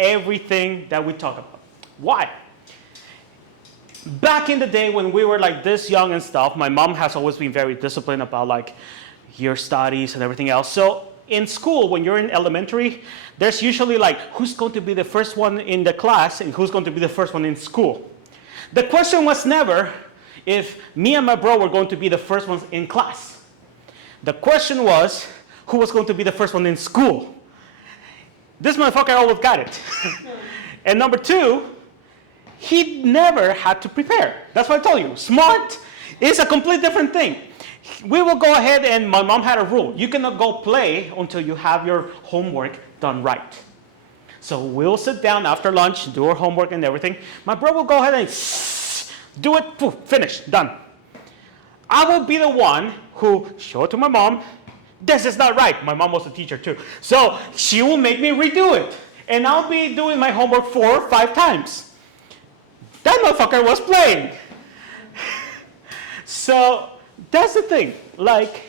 everything that we talk about. Why? Back in the day when we were like this young and stuff, my mom has always been very disciplined about like your studies and everything else. So in school, when you're in elementary, there's usually like who's going to be the first one in the class and who's going to be the first one in school. The question was never if me and my bro were going to be the first ones in class. The question was who was going to be the first one in school. This motherfucker always got it. And number two, he never had to prepare. That's what I told you. Smart is a completely different thing. We will go ahead, and my mom had a rule. You cannot go play until you have your homework done right. So we'll sit down after lunch, do our homework and everything. My bro will go ahead and do it, poof, finish, done. I will be the one who show it to my mom. This is not right. My mom was a teacher too. So she will make me redo it. And I'll be doing my homework 4 or 5 times. That motherfucker was playing. So that's the thing. Like,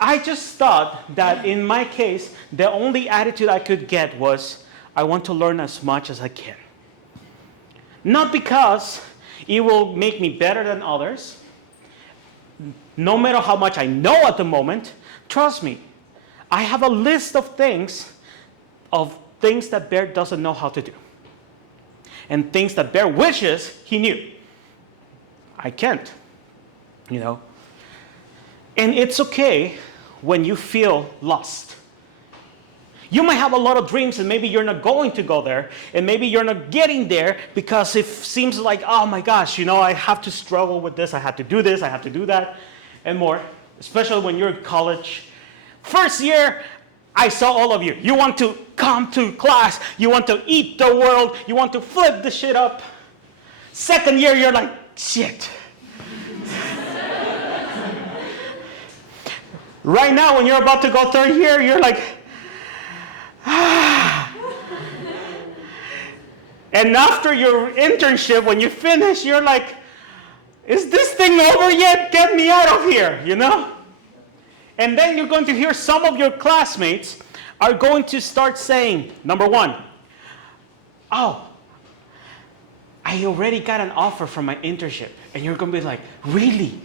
I just thought that in my case, the only attitude I could get was, I want to learn as much as I can. Not because it will make me better than others. No matter how much I know at the moment, trust me, I have a list of things that Bear doesn't know how to do. And things that Bear wishes he knew. I can't, you know. And it's okay when you feel lost. You might have a lot of dreams and maybe you're not going to go there, and maybe you're not getting there because it seems like, oh my gosh, you know, I have to struggle with this, I have to do this, I have to do that, and more, especially when you're in college. First year, I saw all of you. You want to come to class, you want to eat the world, you want to flip the shit up. Second year, you're like, shit. Right now, when you're about to go third year, you're like, ah. And after your internship, when you finish, you're like, is this thing over yet? Get me out of here, you know? And then you're going to hear some of your classmates are going to start saying, number one, oh, I already got an offer from my internship. And you're going to be like, really?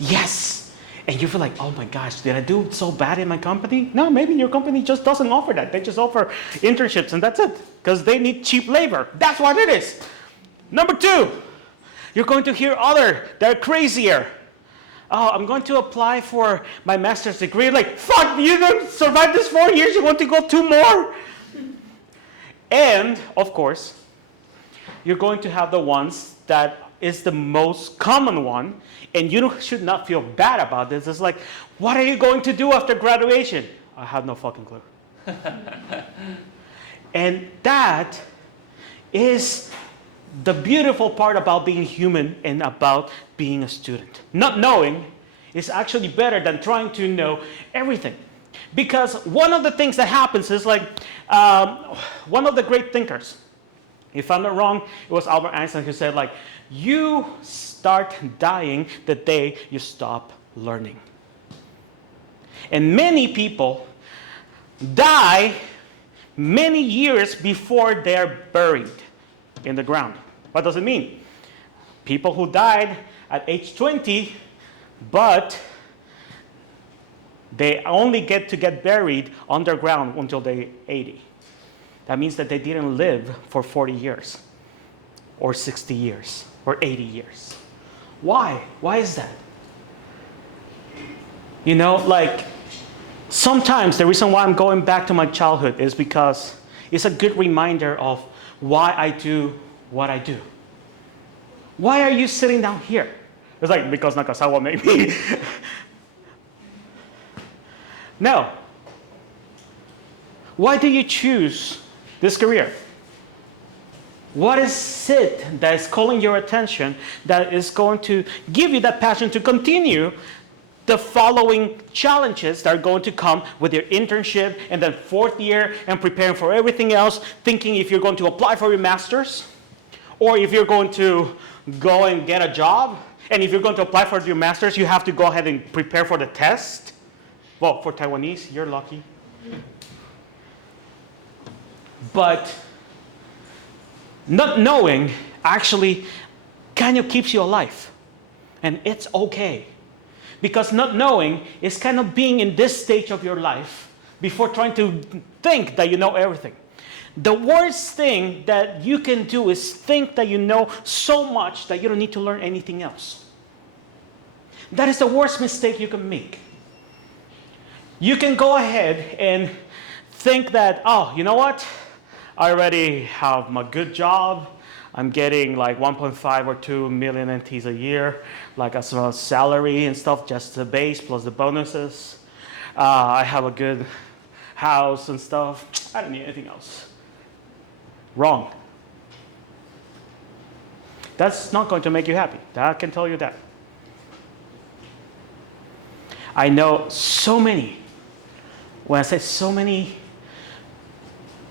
Yes. And you feel like, oh my gosh, did I do so bad in my company? No, maybe your company just doesn't offer that. They just offer internships and that's it. Because they need cheap labor. That's what it is. Number two, you're going to hear other that are crazier. Oh, I'm going to apply for my master's degree. Like, fuck, you didn't survive this 4 years, you want to go 2 more? And, of course, you're going to have the ones that is the most common one, and you should not feel bad about this. It's like, what are you going to do after graduation? I have no fucking clue. And that is the beautiful part about being human and about being a student. Not knowing is actually better than trying to know everything. Because one of the things that happens is like, one of the great thinkers, if I'm not wrong, it was Albert Einstein who said like, you start dying the day you stop learning. And many people die many years before they're buried in the ground. What does it mean? People who died at age 20, but they only get to get buried underground until they're 80. That means that they didn't live for 40 years, or 60 years, or 80 years. Why? Why is that? You know, like, sometimes the reason why I'm going back to my childhood is because it's a good reminder of why I do what I do. Why are you sitting down here? It's like, because Nakasawa made me. No. Why do you choose this career? What is it that is calling your attention that is going to give you that passion to continue the following challenges that are going to come with your internship and then 4th year and preparing for everything else, thinking if you're going to apply for your master's or if you're going to go and get a job? And if you're going to apply for your master's, you have to go ahead and prepare for the test. Well, for Taiwanese, you're lucky. But Not knowing actually kind of keeps you alive. And it's okay. Because not knowing is kind of being in this stage of your life before trying to think that you know everything. The worst thing that you can do is think that you know so much that you don't need to learn anything else. That is the worst mistake you can make. You can go ahead and think that, oh, you know what? I already have my good job. I'm getting like 1.5 or 2 million NTs a year, like as a salary and stuff, just the base plus the bonuses. I have a good house and stuff. I don't need anything else. Wrong. That's not going to make you happy. I can tell you that. I know so many. When I say so many,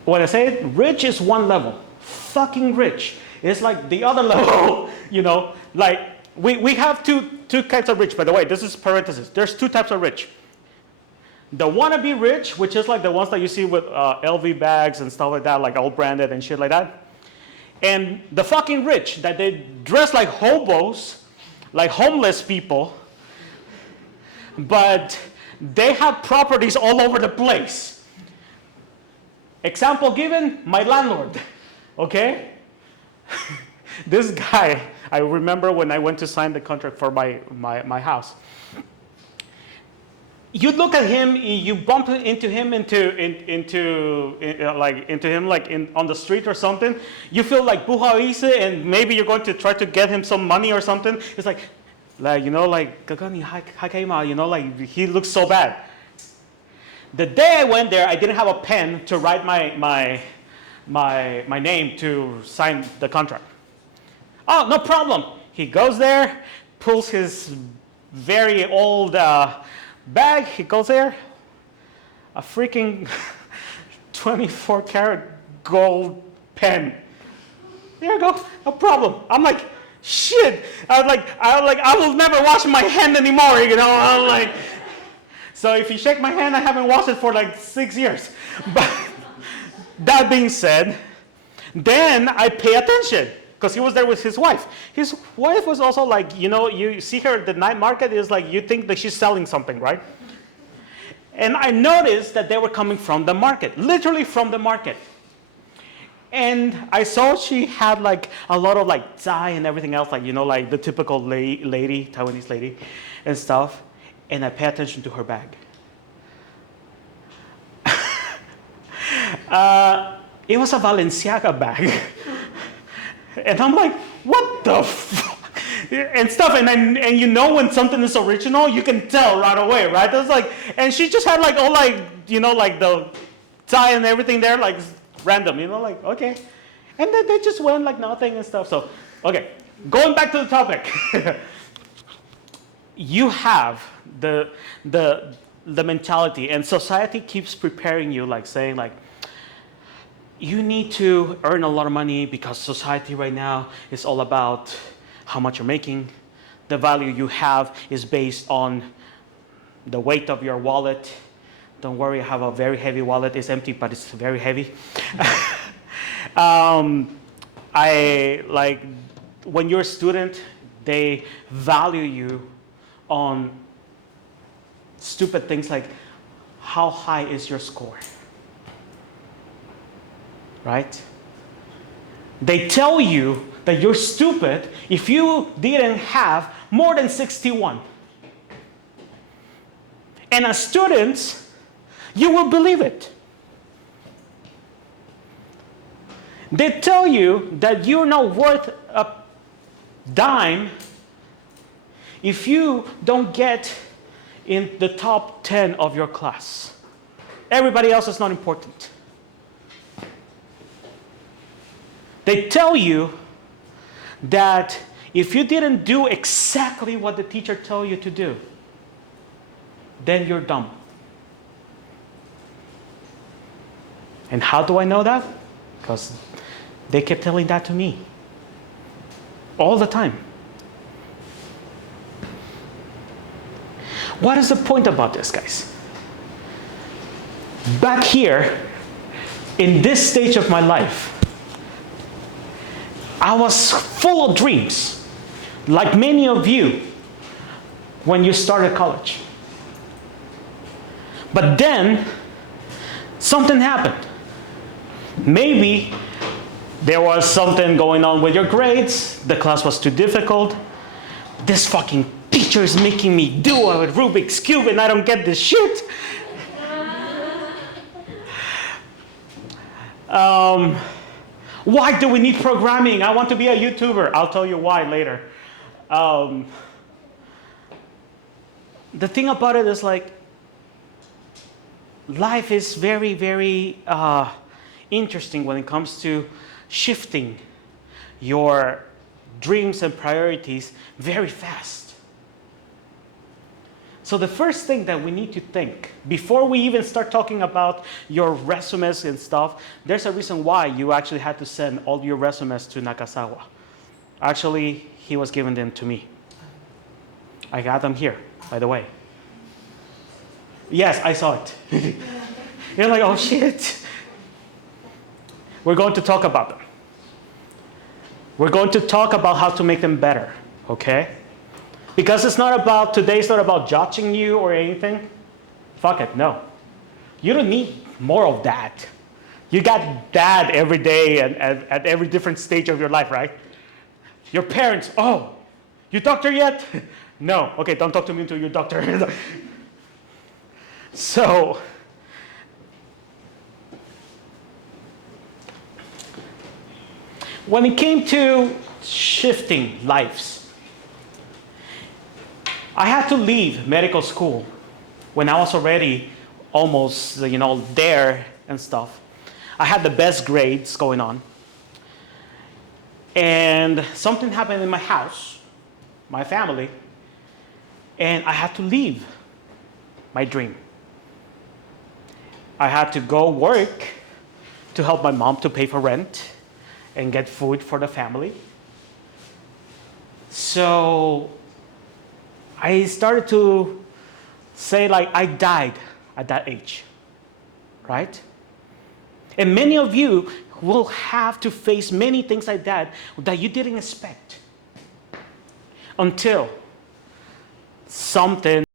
when I say it, rich is one level. Fucking rich. It's like the other level, you know. Like, we have two kinds of rich, by the way. This is parenthesis. There's two types of rich. The wannabe rich, which is like the ones that you see with LV bags and stuff like that, like all branded and shit like that. And the fucking rich, that they dress like hobos, like homeless people, but they have properties all over the place. Example given, my landlord, okay? This guy, I remember when I went to sign the contract for my house. You look at him, you bump into him on the street or something. You feel like buhaise, and maybe you're going to try to get him some money or something. It's like you know, like you know, like he looks so bad. The day I went there, I didn't have a pen to write my name to sign the contract. Oh, no problem. He goes there, pulls his very old bag. He goes there, a freaking 24 karat gold pen. There you go, no problem. I'm like, shit. I will never wash my hand anymore, you know. I'm like, so if you shake my hand, I haven't washed it for like 6 years. But that being said, then I pay attention because he was there with his wife. His wife was also like, you know, you see her at the night market, is like you think that she's selling something, right? And I noticed that they were coming from the market, literally from the market. And I saw she had like a lot of like tie and everything else, like, you know, like the typical lady, Taiwanese lady and stuff. And I pay attention to her bag. It was a Balenciaga bag. And I'm like, what the fuck? And stuff, and you know when something is original, you can tell right away, right? It's like, and she just had like all like, you know, like the tie and everything there, like random, you know, like, okay. And then they just went like nothing and stuff. So, okay, going back to the topic. You have the mentality, and society keeps preparing you, like saying like, you need to earn a lot of money because society right now is all about how much you're making. The value you have is based on the weight of your wallet. Don't worry, I have a very heavy wallet. It's empty, but it's very heavy. I like when you're a student, they value you on stupid things like how high is your score, right? They tell you that you're stupid if you didn't have more than 61. And as students, you will believe it. They tell you that you're not worth a dime if you don't get in the top 10 of your class. Everybody else is not important. They tell you that if you didn't do exactly what the teacher told you to do, then you're dumb. And how do I know that? Because they kept telling that to me all the time. What is the point about this, guys? Back here, in this stage of my life, I was full of dreams, like many of you when you started college. But then, something happened. Maybe there was something going on with your grades, the class was too difficult, this fucking teacher is making me do a Rubik's Cube and I don't get this shit. Why do we need programming? I want to be a YouTuber. I'll tell you why later. The thing about it is like, life is very, very interesting when it comes to shifting your dreams and priorities very fast. So the first thing that we need to think, before we even start talking about your resumes and stuff, there's a reason why you actually had to send all your resumes to Nakazawa. Actually, he was giving them to me. I got them here, by the way. Yes, I saw it. You're like, oh shit. We're going to talk about them. We're going to talk about how to make them better, okay? Because today's not about judging you or anything. Fuck it, no. You don't need more of that. You got that every day and at every different stage of your life, right? Your parents, oh, you doctor yet? No, okay, don't talk to me until you're doctor. So, when it came to shifting lives, I had to leave medical school when I was already almost, there and stuff. I had the best grades going on. And something happened in my house, my family, and I had to leave my dream. I had to go work to help my mom to pay for rent and get food for the family. So I started to say like I died at that age, right? And many of you will have to face many things like that you didn't expect until something